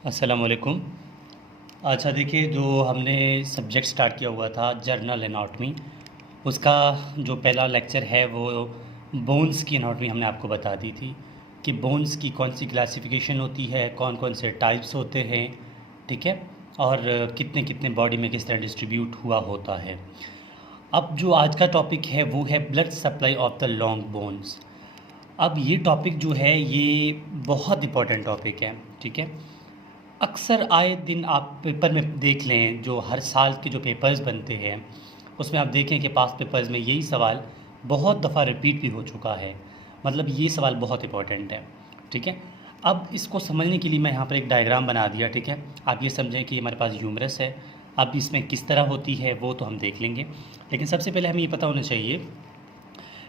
अस्सलाम वालेकुम। अच्छा देखिए, जो हमने सब्जेक्ट स्टार्ट किया हुआ था जर्नल एनाटॉमी, उसका जो पहला लेक्चर है वो बोन्स की एनाटॉमी हमने आपको बता दी थी कि बोन्स की कौन सी क्लासिफिकेशन होती है, कौन कौन से टाइप्स होते हैं, ठीक है, और कितने कितने बॉडी में किस तरह डिस्ट्रीब्यूट हुआ होता है। अब जो आज का टॉपिक है वो है blood supply of the long bones. अब ये टॉपिक जो है ये बहुत इंपॉर्टेंट टॉपिक है, ठीक है। अक्सर आए दिन आप पेपर में देख लें, जो हर साल के जो पेपर्स बनते हैं उसमें आप देखें कि पास्ट पेपर्स में यही सवाल बहुत दफ़ा रिपीट भी हो चुका है। मतलब ये सवाल बहुत इंपॉर्टेंट है, ठीक है। अब इसको समझने के लिए मैं यहाँ पर एक डायग्राम बना दिया, ठीक है। आप ये समझें कि हमारे पास ह्यूमरस है। अब इसमें किस तरह होती है वो तो हम देख लेंगे, लेकिन सबसे पहले हमें ये पता होना चाहिए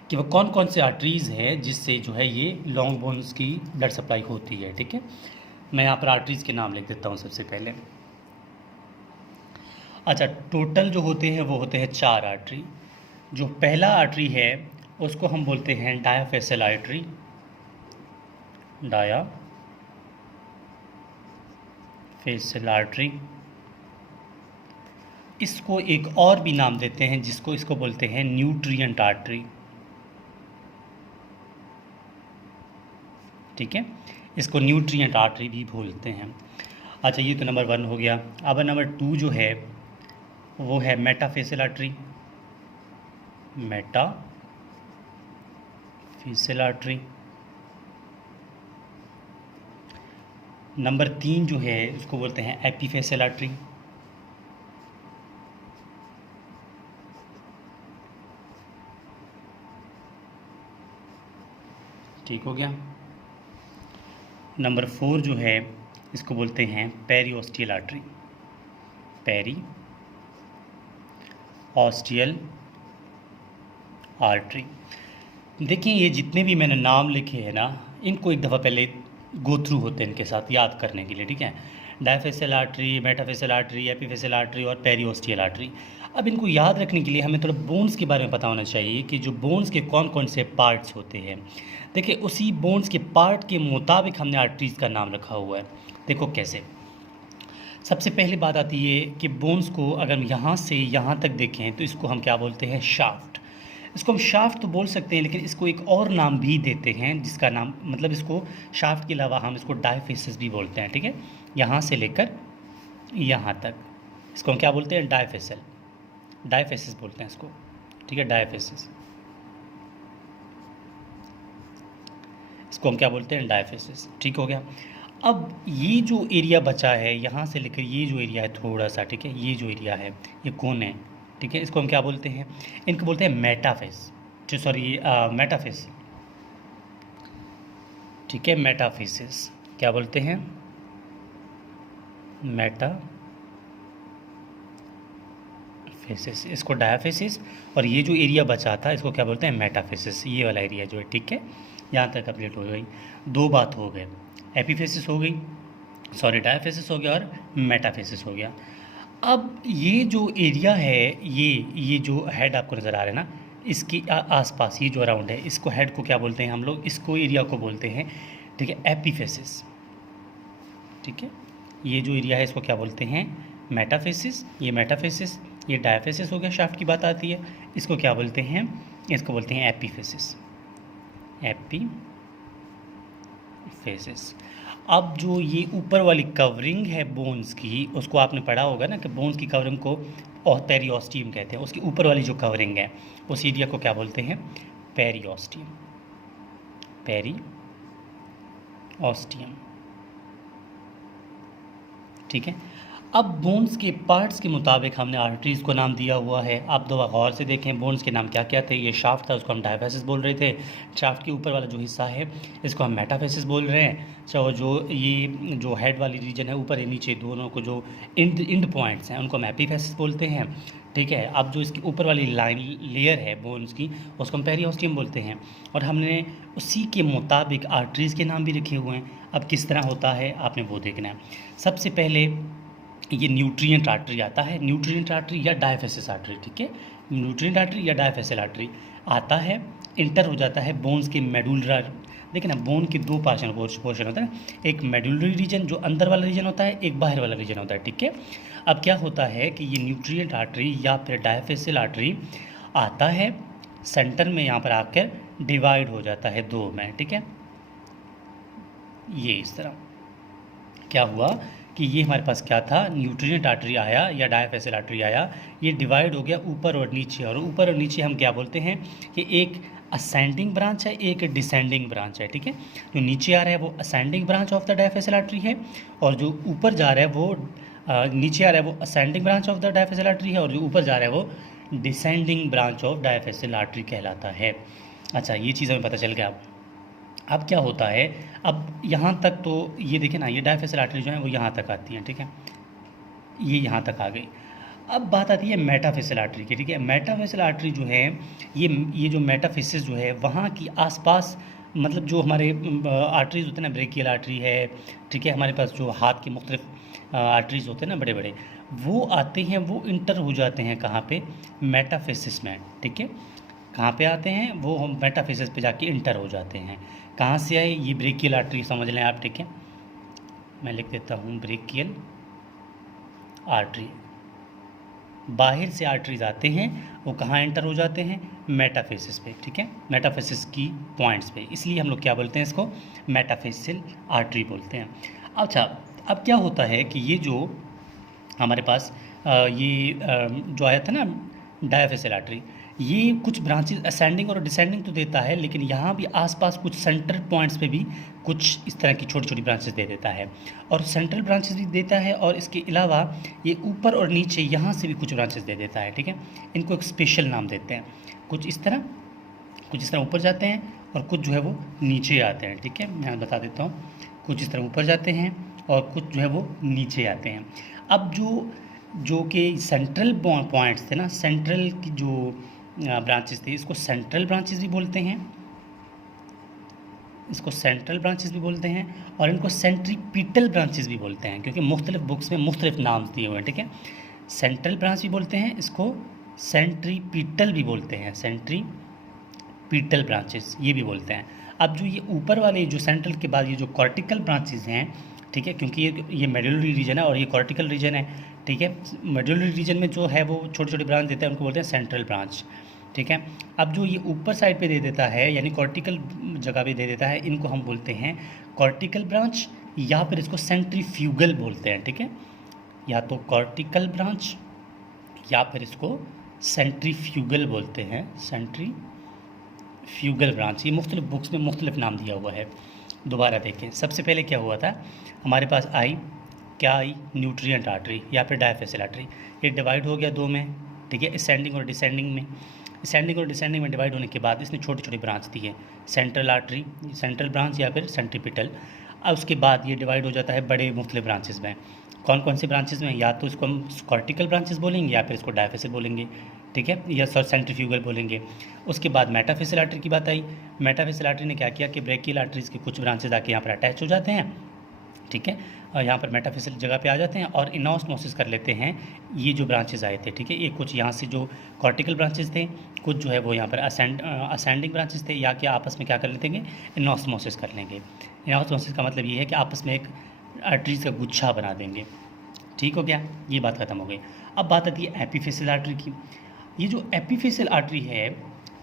कि वो कौन कौन से आर्टरीज़ है जिससे जो है ये लॉन्ग बोन्स की ब्लड सप्लाई होती है, ठीक है। मैं यहाँ पर आर्टरीज़ के नाम लिख देता हूँ सबसे पहले। अच्छा, टोटल जो होते हैं वो होते हैं 4 आर्टरी। जो पहला आर्टरी है उसको हम बोलते हैं डायाफेसल आर्टरी, डायाफेसल आर्टरी। इसको एक और भी नाम देते हैं जिसको इसको बोलते हैं न्यूट्रिएंट आर्टरी, ठीक है। इसको न्यूट्रिएंट आर्टरी भी बोलते हैं। अच्छा, ये तो नंबर 1 हो गया। अब नंबर 2 जो है वो है मेटाफेसल आर्टरी, मेटाफेसल आर्टरी। नंबर 3 जो है उसको बोलते हैं एपीफेसल आर्टरी, ठीक हो गया। नंबर 4 जो है इसको बोलते हैं पेरिओस्टियल आर्टरी, पेरिओस्टियल आर्टरी। देखिए, ये जितने भी मैंने नाम लिखे हैं ना, इनको एक दफ़ा पहले गो थ्रू होते हैं इनके साथ याद करने के लिए, ठीक है। डायफेसल आर्टरी, मेटाफेसल आर्टरी, एपीफेसल आर्टरी और पेरिओस्टियल आर्टरी। अब इनको याद रखने के लिए हमें थोड़ा बोन्स के बारे में पता होना चाहिए कि जो बोन्स के कौन कौन से पार्ट्स होते हैं। देखिए, उसी बोन्स के पार्ट के मुताबिक हमने आर्टरीज़ का नाम रखा हुआ है। देखो कैसे। सबसे पहली बात आती है कि बोन्स को अगर हम यहाँ से यहाँ तक देखें तो इसको हम क्या बोलते हैं, शाफ्ट। इसको हम शाफ्ट तो बोल सकते हैं, लेकिन इसको एक और नाम भी देते हैं जिसका नाम, मतलब इसको शाफ्ट के अलावा हम इसको डायफेसिस भी बोलते हैं, ठीक है। यहाँ से लेकर यहाँ तक इसको हम क्या बोलते हैं, डायफेसिस बोलते हैं इसको, ठीक है, डायफेसिस। इसको हम क्या बोलते हैं, डायफेसिस, ठीक हो गया। अब ये जो एरिया बचा है यहाँ से लेकर ये जो एरिया है थोड़ा सा, ठीक है, ये जो एरिया है ये कौन है, ठीक है, इसको हम क्या बोलते हैं, इनको बोलते हैं मेटाफेस, सॉरी मेटाफेस, ठीक है, मेटाफेसिस। क्या बोलते हैं, मेटाफेसिस। इसको डायाफेसिस, और ये जो एरिया बचा था इसको क्या बोलते हैं, मेटाफेसिस। ये वाला एरिया जो है, ठीक है, यहाँ तक कंप्लीट हो गई। 2 बात हो गए, एपीफेसिस हो गई, सॉरी डायाफेसिस हो गया और मेटाफेसिस हो गया। अब ये जो एरिया है, ये जो हेड आपको नज़र आ रहा है ना, इसके आसपास ये जो अराउंड है, इसको हेड को क्या बोलते हैं हम लोग, इसको एरिया को बोलते हैं, ठीक है, एपीफेसिस, ठीक है। ये जो एरिया है इसको क्या बोलते हैं, मेटाफेसिस। ये मेटाफेसिस, ये डायाफेसिस हो गया, शाफ्ट की बात आती है। इसको क्या बोलते हैं, इसको बोलते हैं एपीफेसिस, एपीफेसिस। अब जो ये ऊपर वाली कवरिंग है बोन्स की, उसको आपने पढ़ा होगा ना कि बोन्स की कवरिंग को और पेरिओस्टियम कहते हैं। उसकी ऊपर वाली जो कवरिंग है उस एरिया को क्या बोलते हैं, पेरिओस्टियम, पेरिओस्टियम, ठीक है। अब बोन्स के पार्ट्स के मुताबिक हमने आर्टरीज़ को नाम दिया हुआ है। आप दो गौर से देखें बोन्स के नाम क्या क्या थे। ये शाफ्ट था, उसको हम डायफेसिस बोल रहे थे। शाफ्ट के ऊपर वाला जो हिस्सा है इसको हम मेटाफेसिस बोल रहे हैं। चाहे जो ये जो हेड वाली रीजन है, ऊपर या नीचे दोनों को जो इंड पॉइंट्स हैं उनको हम एपीफेसिस बोलते हैं, ठीक है। अब जो इसकी ऊपर वाली लाइन लेयर है बोन्स की उसको हम पेरिओस्टियम बोलते हैं। और हमने उसी के मुताबिक आर्टरीज़ के नाम भी लिखे हुए हैं। अब किस तरह होता है आपने वो देखना है। सबसे पहले ये न्यूट्रिएंट आर्टरी आता है, न्यूट्रिएंट आर्टरी या डायफेसिस आर्टरी, ठीक है। न्यूट्रिएंट आर्टरी या डायफेसिल आर्टरी आता है, इंटर हो जाता है बोन्स के देखिए ना, बोन के दो पोर्शन होता है ना, एक मेडुलरी रीजन जो अंदर वाला रीजन होता है, एक बाहर वाला रीजन होता है, ठीक है। अब क्या होता है कि ये न्यूट्रिएंट आर्टरी या फिर डायफेसियल आर्टरी आता है सेंटर में, यहाँ पर आकर डिवाइड हो जाता है दो में, ठीक है। ये इस तरह क्या हुआ कि ये हमारे पास क्या था, न्यूट्रिएंट आर्टरी आया या डायफेसियल आर्टरी आया, ये डिवाइड हो गया ऊपर और नीचे, और ऊपर और नीचे हम क्या बोलते हैं कि एक असेंडिंग ब्रांच है, एक डिसेंडिंग ब्रांच है, ठीक है। जो नीचे आ रहा है वो ascending branch of the diaphyseal artery है, और जो ऊपर जा रहा है वो नीचे आ रहा है वो ascending branch of the diaphyseal artery है, और जो ऊपर जा रहा है वो descending branch of diaphyseal artery कहलाता है। अच्छा, ये चीज़ हमें पता चल गया। अब क्या होता है, अब यहाँ तक तो ये देखिए ना, ये डायफेसियल आर्टरी जो है वो यहाँ तक आती हैं, ठीक है, ये यहाँ तक आ गई। अब बात आती है मेटाफेसियल आर्टरी की, ठीक है। मेटाफेसियल आर्टरी जो है, ये जो मेटाफिसिस जो है वहाँ की आसपास, मतलब जो हमारे आर्टरीज होते हैं ना, ब्रेकियल आर्टरी है, ठीक है, हमारे पास जो हाथ के मुख्तलिफ आर्टरीज होते हैं ना बड़े बड़े, वो आते हैं, वो इंटर हो जाते हैं कहाँ पे, मेटाफिसिस में, ठीक है। कहाँ पे आते हैं वो, हम मेटाफिसिस पे जाके इंटर हो जाते हैं। कहाँ से आए, ये ब्रेकियल आर्टरी समझ लें आप, ठीक है। मैं लिख देता हूँ ब्रेकियल आर्टरी। बाहर से आर्टरीज आते हैं, वो कहाँ एंटर हो जाते हैं, मेटाफेसिस पे, ठीक है, मेटाफेसिस की पॉइंट्स पे, इसलिए हम लोग क्या बोलते हैं इसको, मेटाफेसियल आर्टरी बोलते हैं। अच्छा, अब क्या होता है कि ये जो हमारे पास जो आया था ना डायफेसियल आर्टरी, ये कुछ ब्रांचेस असेंडिंग और डिसेंडिंग तो देता है, लेकिन यहाँ भी आसपास कुछ सेंट्रल पॉइंट्स पे भी कुछ इस तरह की छोटी छोटी ब्रांचेस दे देता है, और सेंट्रल ब्रांचेस भी देता है, और इसके अलावा ये ऊपर और नीचे यहाँ से भी कुछ ब्रांचेस दे देता है, ठीक है। इनको एक स्पेशल नाम देते हैं, कुछ इस तरह ऊपर जाते हैं, और कुछ जो है वो नीचे आते हैं, ठीक है। मैं बता देता हूँ, कुछ इस तरह ऊपर जाते हैं और कुछ जो है वो नीचे आते हैं। अब जो कि सेंट्रल पॉइंट्स थे ना, सेंट्रल की जो ब्रांचेस थे, इसको सेंट्रल ब्रांचेस भी बोलते हैं, और इनको सेंट्रीपिटल ब्रांचेस भी बोलते हैं, क्योंकि मुख्तलिफ बुक्स में मुख्तलिफ नाम दिए हुए हैं, ठीक है। सेंट्रल ब्रांच भी बोलते हैं इसको, सेंट्रीपिटल भी बोलते हैं, सेंट्रीपिटल ब्रांचेस ये भी बोलते हैं। अब जो ये ऊपर वाले जो सेंट्रल के बाद ये जो कॉर्टिकल ब्रांचेस हैं, ठीक है, क्योंकि ये मेडुलरी रीजन है और ये कॉर्टिकल रीजन है, ठीक है। मेडुलरी रीजन में जो है वो छोटी छोटी ब्रांच देता है, उनको बोलते हैं सेंट्रल ब्रांच, ठीक है। अब जो ये ऊपर साइड पे दे देता है, यानी कॉर्टिकल जगह पे दे देता है, इनको हम बोलते हैं कॉर्टिकल ब्रांच, या फिर इसको सेंट्रीफ्यूगल बोलते हैं, ठीक है। या तो कॉर्टिकल ब्रांच या फिर इसको सेंट्रीफ्यूगल बोलते हैं, सेंट्रीफ्यूगल ब्रांच। ये मुख्तलिफ बुक्स में मुख्तलिफ नाम दिया हुआ है। दोबारा देखें, सबसे पहले क्या हुआ था, हमारे पास क्या आई, न्यूट्रिएंट आर्टरी या फिर डायफेसियल आर्टरी, ये डिवाइड हो गया दो में, ठीक है, असेंडिंग और डिसेंडिंग में। असेंडिंग और डिसेंडिंग में डिवाइड होने के बाद इसने छोटी छोटी ब्रांच दी है, सेंट्रल आर्टरी, सेंट्रल ब्रांच या फिर सेंट्रीपिटल। अब उसके बाद ये डिवाइड हो जाता है बड़े मुख्तलिफ ब्रांचेस में। कौन कौन से ब्रांचेस में, या तो इसको हम कॉर्टिकल ब्रांचेस बोलेंगे, या फिर इसको डायफेसियल बोलेंगे, ठीक है, या सेंट्रीफ्यूगल बोलेंगे। उसके बाद मेटाफेसियल आर्टरी की बात आई। मेटाफेसियल आर्टरी ने क्या किया कि ब्रेकियल आर्टरीज के कुछ ब्रांचेस आके यहाँ पर अटैच हो जाते हैं, ठीक है, और यहाँ पर मेटाफेसियल जगह पे आ जाते हैं और इनऑस्मोसिस कर लेते हैं ये जो ब्रांचेस आए थे, ठीक है। ये कुछ यहाँ से जो कॉर्टिकल ब्रांचेस थे, कुछ जो है वो यहाँ पर असेंडिंग ब्रांचेस थे, या कि आपस में क्या कर लेते हैं, इनऑस्मोसिस कर लेंगे। इनऑस्मोसिस का मतलब ये है कि आपस में एक आर्टरीज का गुच्छा बना देंगे, ठीक हो गया, ये बात खत्म हो गई। अब बात आती है एपीफेसियल आर्टरी की। ये जो एपीफेसियल आर्टरी है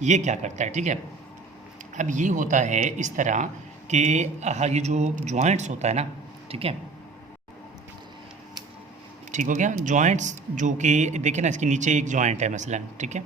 ये क्या करता है, ठीक है। अब ये होता है इस तरह कि ये जो जॉइंट्स होता है ना, ठीक है, ठीक हो गया, जॉइंट्स जो कि देखिए ना, इसके नीचे एक जॉइंट है मसलन, ठीक है,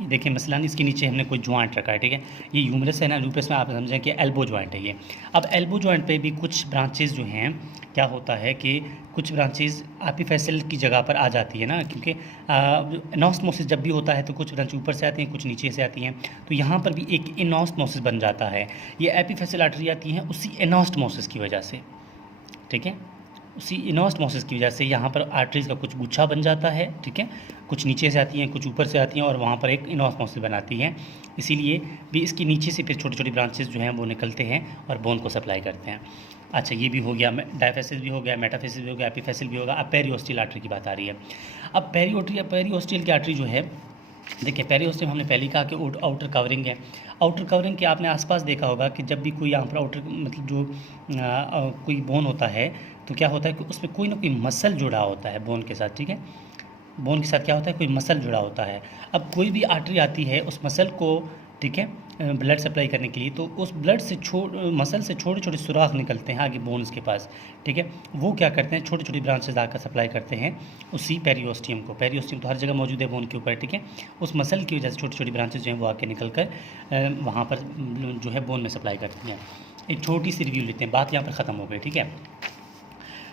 देखिए मसलन इसके नीचे हमने कोई जॉइंट रखा है, ठीक है, ये ह्यूमरस है ना, लूपस में आप समझें कि एल्बो जॉइंट है ये। अब एल्बो जॉइंट पे भी कुछ ब्रांचेस जो हैं, क्या होता है कि कुछ ब्रांचेस एपीफेसियल की जगह पर आ जाती है ना, क्योंकि एनास्मोसिस जब भी होता है तो कुछ ब्रांच ऊपर से आती हैं, कुछ नीचे से आती हैं, तो यहाँ पर भी एक एनास्मोसिस बन जाता है। ये एपीफेसियल आर्टरी आती हैं उसी एनास्मोसिस की वजह से, ठीक है, उसी इनॉस्मोसिस की वजह से यहाँ पर आर्टरीज़ का कुछ गुच्छा बन जाता है, ठीक है, कुछ नीचे से आती हैं, कुछ ऊपर से आती हैं, और वहाँ पर एक इनॉस्मोसिस बनाती हैं। इसीलिए भी इसके नीचे से फिर छोटी छोटी ब्रांचेस जो हैं वो निकलते हैं और बोन को सप्लाई करते हैं। अच्छा, ये भी हो गया, डायफेसियल भी हो गया, मेटाफेसियल भी हो गया, एपीफेसियल भी होगा। अब पेरिओस्टियल आर्टरी की बात आ रही है। अब पेरिओस्टियल की आर्टरी जो है देखिए पेरिओस्टियम हमने पहले ही कहा कि आउटर कवरिंग है। आउटर कवरिंग के आपने आसपास देखा होगा कि जब भी कोई यहाँ पर आउटर मतलब जो कोई बोन होता है तो क्या होता है कि उसमें कोई ना कोई मसल जुड़ा होता है बोन के साथ, ठीक है। बोन के साथ क्या होता है, कोई मसल जुड़ा होता है। अब कोई भी आर्टरी आती है उस मसल को, ठीक है, ब्लड सप्लाई करने के लिए, तो उस ब्लड से मसल से छोटे छोटे सुराख निकलते हैं आगे बोन्स के पास, ठीक है। वो क्या करते हैं, छोटी छोटी ब्रांचेज आकर सप्लाई करते हैं उसी पेरिओस्टियम को। पेरिओस्टियम तो हर जगह मौजूद है बोन के ऊपर, ठीक है। उस मसल की वजह से छोटी छोटी ब्रांचेज जो हैं वो आके निकल कर वहाँ पर जो है बोन में सप्लाई करती हैं। एक छोटी सी रिव्यू लेते हैं, बात यहाँ पर ख़त्म हो गई, ठीक है।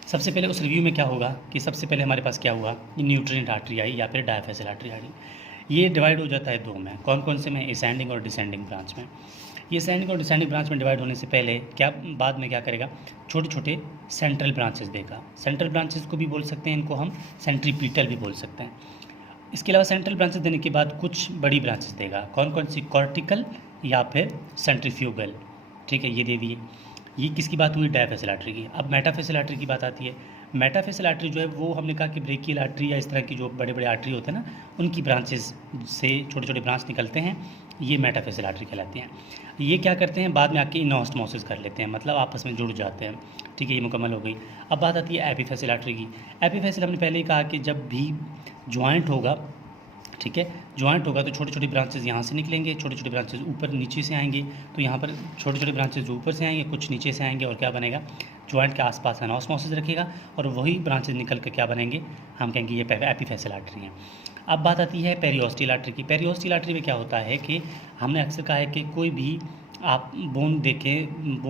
सबसे पहले उस रिव्यू में क्या होगा कि सबसे पहले हमारे पास क्या हुआ, न्यूट्रिएंट आर्टरी आई या फिर डायफेसिल आर्टरी आई। ये डिवाइड हो जाता है दो में, कौन कौन से में, असेंडिंग और डिसेंडिंग ब्रांच में। ये असेंडिंग और डिसेंडिंग ब्रांच में डिवाइड होने से पहले क्या बाद में क्या करेगा, छोटे छोटे सेंट्रल ब्रांचेस देगा। सेंट्रल ब्रांचेस को भी बोल सकते हैं, इनको हम सेंट्रीपीटल भी बोल सकते हैं। इसके अलावा सेंट्रल ब्रांचेस देने के बाद कुछ बड़ी ब्रांचेस देगा, कौन कौन सी, कॉर्टिकल या फिर सेंट्रीफ्यूगल, ठीक है, ये दे दिए। ये किसकी बात हुई, डायफेसिल आर्टरी की। अब मेटाफेसिल आर्टरी की बात आती है। मेटाफेसिल आर्टरी जो है वो हमने कहा कि ब्रेकियल आर्टरी या इस तरह की जो बड़े बड़े आर्टरी होते हैं ना, उनकी ब्रांचेस से छोटे छोटे ब्रांच निकलते हैं, ये मेटाफेसिल आर्टरी कहलाती हैं। ये क्या करते हैं, बाद में आके इनऑस्मोसिस कर लेते हैं, मतलब आपस में जुड़ जाते हैं, ठीक है, ये मुकम्मल हो गई। अब बात आती है एपीफेसिल आर्टरी की। एपीफेसिल हमने पहले ही कहा कि जब भी ज्वाइंट होगा, ठीक है, ज्वाइंट होगा तो छोटी छोटी ब्रांचेज यहाँ से निकलेंगे, छोटी छोटी ब्रांचेज ऊपर नीचे से आएंगे, तो यहाँ पर छोटी छोटी ब्रांचेज ऊपर से आएंगे, कुछ नीचे से आएंगे, और क्या बनेगा, ज्वाइंट के आसपास एनास्मोसिस रखेगा, और वही ब्रांचेज निकल कर क्या बनेंगे, हम कहेंगे ये एपीफेसिल आर्टरी हैं। अब बात आती है पेरिओस्टियल आर्टरी की। पेरिओस्टियल आर्टरी में क्या होता है कि हमने अक्सर कहा है कि कोई भी आप बोन देखें,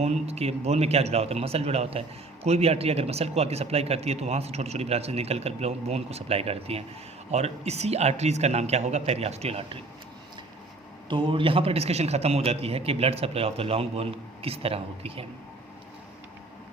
बोन में क्या जुड़ा होता है, मसल जुड़ा होता है। कोई भी आर्टरी अगर मसल को आके सप्लाई करती है तो वहाँ से छोटी छोटी ब्रांचेज निकल कर बोन को सप्लाई करती हैं, और इसी आर्टरीज़ का नाम क्या होगा, पेरिओस्टियल आर्टरी। तो यहाँ पर डिस्कशन ख़त्म हो जाती है कि blood supply of the long bone किस तरह होती है।